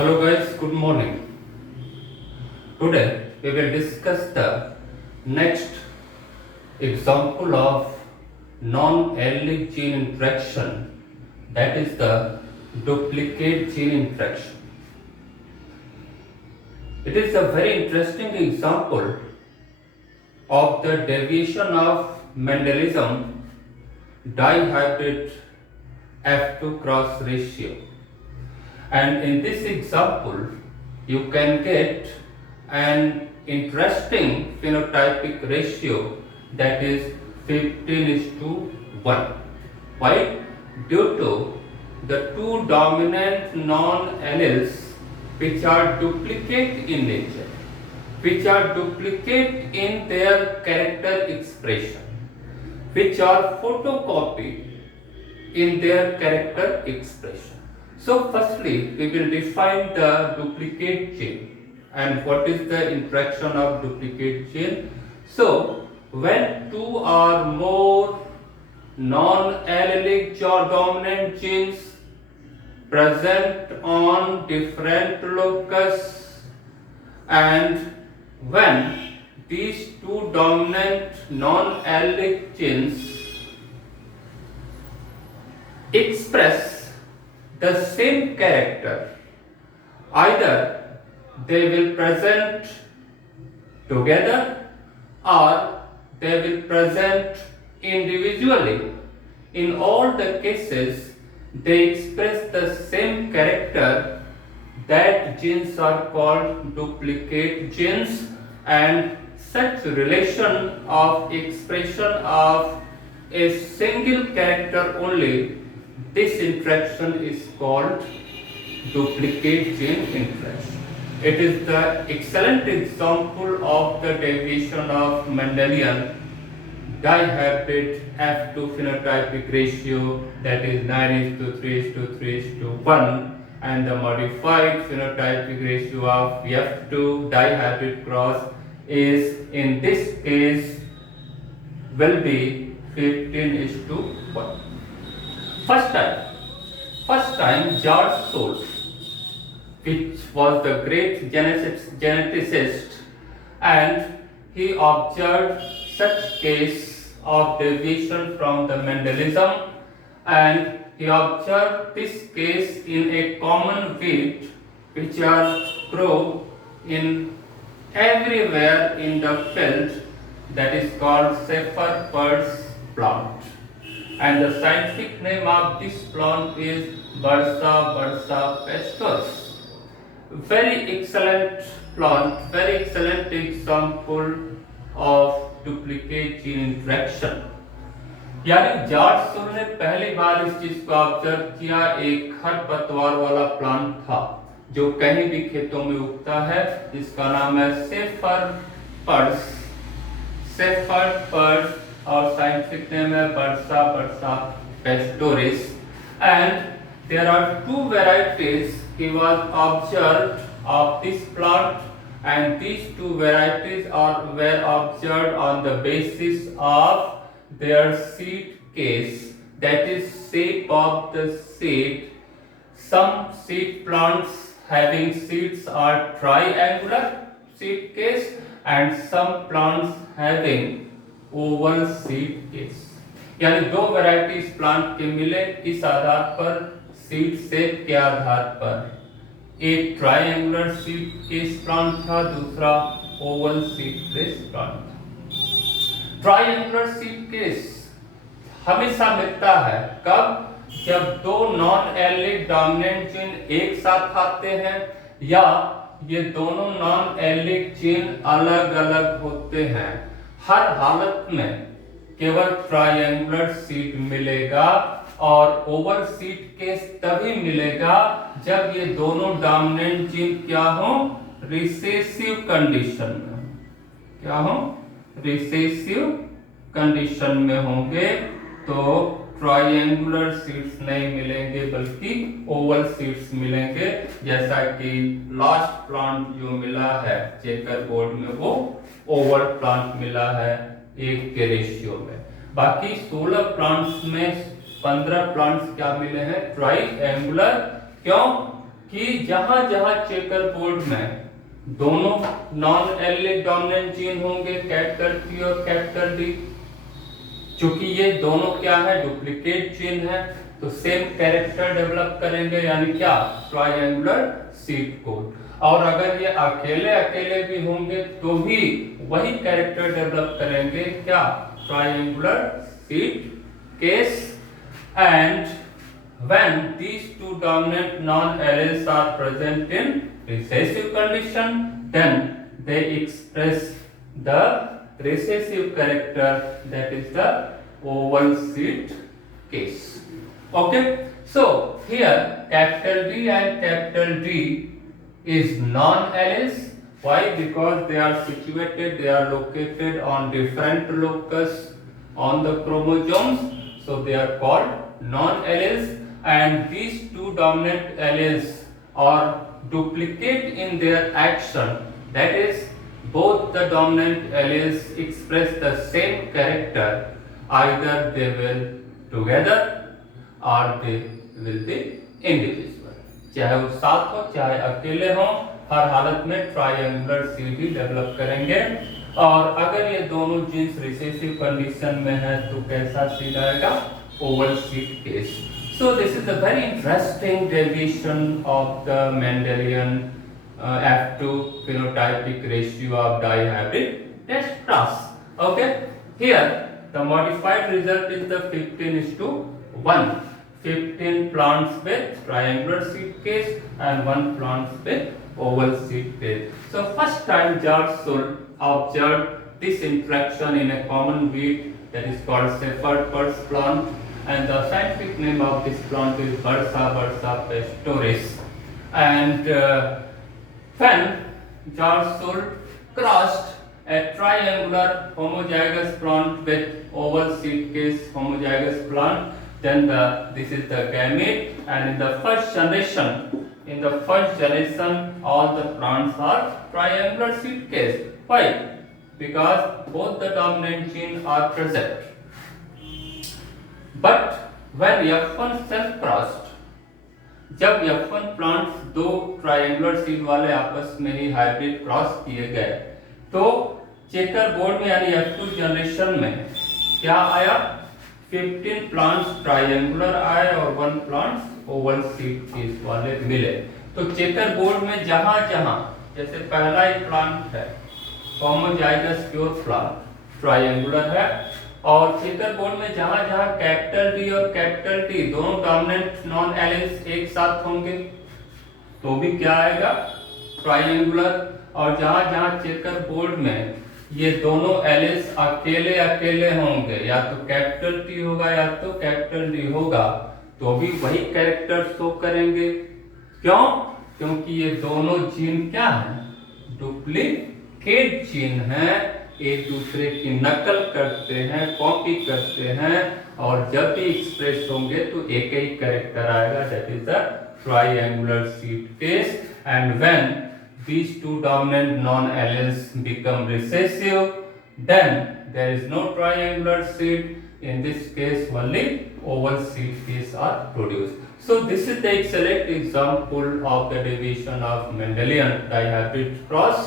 Hello guys, good morning. Today we will discuss the next example of non-allelic gene interaction, that is the duplicate gene interaction. It is a very interesting example of the deviation of Mendeleism dihybrid F2 cross ratio. And in this example, you can get an interesting phenotypic ratio, that is 15:1. Why? Due to the two dominant non-alleles which are duplicate in nature, which are duplicate in their character expression, which are photocopied in their character expression. So firstly, we will define the duplicate gene. And what is the interaction of duplicate gene? So when two or more non-allelic dominant genes present on different locus, and when these two dominant non-allelic genes express the same character, either they will present together or they will present individually. In all the cases, they express the same character. That genes are called duplicate genes, and such relation of expression of a single character only, this interaction is called duplicate gene interaction. It is the excellent example of the deviation of Mendelian dihybrid F2 phenotypic ratio, that is 9:3:3:1, and the modified phenotypic ratio of F2 dihybrid cross is in this case will be 15:1. First time George Schultz, which was the great geneticist, and he observed such case of deviation from the Mendelism, and he observed this case in a common wheat which are grown in everywhere in the field, that is called Shepherd's plant. And the scientific name of this plant is Bursa pastoris. Very excellent plant, very excellent example of duplicate gene interaction. यानी George soul ने पहली बार इस चीज को observe किया। एक खरपतवार वाला प्लांट था जो कहीं भी खेतों में उगता है, जिसका नाम है शेफर्ड पर्स, और साइंटिफिक नेम है bursa पेस्टोरिस. And there are two varieties he was observed of this plant, and these two varieties were observed on the basis of their seed case, that is shape of the seed. Some seed plants having seeds are triangular seed case, and some plants having Oval seed case. यानी दो variety इस plant के मिले इस आधार पर, seed shape के आधार पर. एक ट्रायंगुलर सीड केस प्लांट था, दूसरा ओवल सीड केस प्लांट था. ट्रायंगुलर सीड केस हमेशा मिलता है कब? जब दो नॉन एलिक डोमिनेंट जीन एक साथ आते हैं, या ये दोनों नॉन एलिक जीन अलग अलग होते हैं. हर हालत में केवल ट्रायंगुलर सीड मिलेगा, और ओवल सीड केस तभी मिलेगा जब ये दोनों डोमिनेंट जीन क्या हो? रिसेसिव कंडीशन में. क्या हो? रिसेसिव कंडीशन में होंगे तो ट्रायंगुलर सीड्स नहीं मिलेंगे बल्कि ओवल सीड्स मिलेंगे. जैसा कि लास्ट प्लांट जो मिला है चेकर बोर्ड में, वो ओवल प्लांट मिला है 1 के रेशियो में. बाकी 16 प्लांट्स में 15 प्लांट्स क्या मिले हैं? ट्रायंगुलर. क्यों? कि जहां जहां चेकर बोर्ड में दोनों नॉन एलिलिक डोमिनेंट जीन होंगे, कैपिटल टी और कैपिटल डी, चूंकि ये दोनों क्या है, डुप्लीकेट जीन है, तो सेम कैरेक्टर डेवलप करेंगे, यानी क्या, ट्रायंगुलर सीड कोड। और अगर ये अकेले अकेले भी होंगे तो भी वही कैरेक्टर डेवलप करेंगे, क्या, triangular seed case. And when these two dominant non-alleles are present in recessive condition, then they express the recessive character, that is the oval seed case. Okay, so here capital D and capital D is non-alleles. Why? Because they are situated, they are located on different locus on the chromosomes, so they are called non-alleles. And these two dominant alleles are duplicate in their action, that is both the dominant alleles express the same character, either they will together or they will be individual, चाहे वो साथ हो चाहे अकेले हो, हर हालत में triangular seed ही develop करेंगे। और अगर ये दोनों जीन्स रिसेसिव कंडीशन में है तो कैसा सीड आएगा, Oval seed case. So this is a very interesting derivation of the Mendelian F2 phenotypic ratio of dihybrid test class. Okay, here the modified result is the 15:1. 15 plants with triangular seed case and 1 plants with oval seed case. So first time George Soule observed this interaction in a common weed that is called Shepherd purse plant. And the scientific name of this plant is Bursa pastoris. And when George Soule crossed a triangular homozygous plant with oval seed case homozygous plant, then this is the gamete, and in the first generation, all the plants are triangular seed case. Why? Because both the dominant genes are present. But when F1 self crossed, जब F1 plants दो triangular seed वाले आपस में ही hybrid cross किए गए, तो checker board में यानी F2 जनरेशन में क्या आया, 15 प्लांट्स ट्रायंगुलर आए और 1 प्लांट्स ओवल सीड केस वाले मिले। तो चेकर बोर्ड में जहां जहां, जैसे पहला ही प्लांट है होमोजाइगस प्योर प्लांट ट्रायंगुलर है, और चेकर बोर्ड में जहां जहां कैपिटल डी और कैपिटल टी दोनों डोमिनेंट नॉन एलेल्स एक साथ होंगे तो भी क्या आएगा, ट्रायंगुलर। और जहां जहां चेकर बोर्ड में ये दोनों एलेल्स अकेले अकेले होंगे, या तो कैपिटल टी होगा या तो कैपिटल डी होगा, तो भी वही कैरेक्टर शो करेंगे। क्यों? क्योंकि ये दोनों जीन क्या है, डुप्लीकेट जीन है, एक दूसरे की नकल करते हैं, कॉपी करते हैं, और जब भी एक्सप्रेस होंगे तो एक ही कैरेक्टर आएगा, that is the triangular seed case. And when these two dominant non-alleles become recessive, then there is no triangular seed. In this case, only oval seed case are produced. So this is the excellent example of the division of Mendelian dihybrid cross,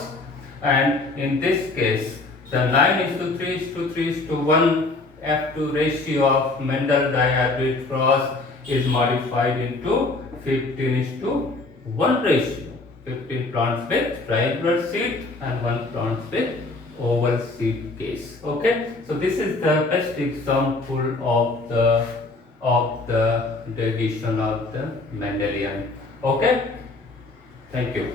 and in this case the 9:3:3:1 F2 ratio of Mendel dihybrid cross is modified into 15:1 ratio. 15 plants with triangular seed and 1 plant with oval seed case. Okay, so this is the best example of the division of the Mendelian. Okay, thank you.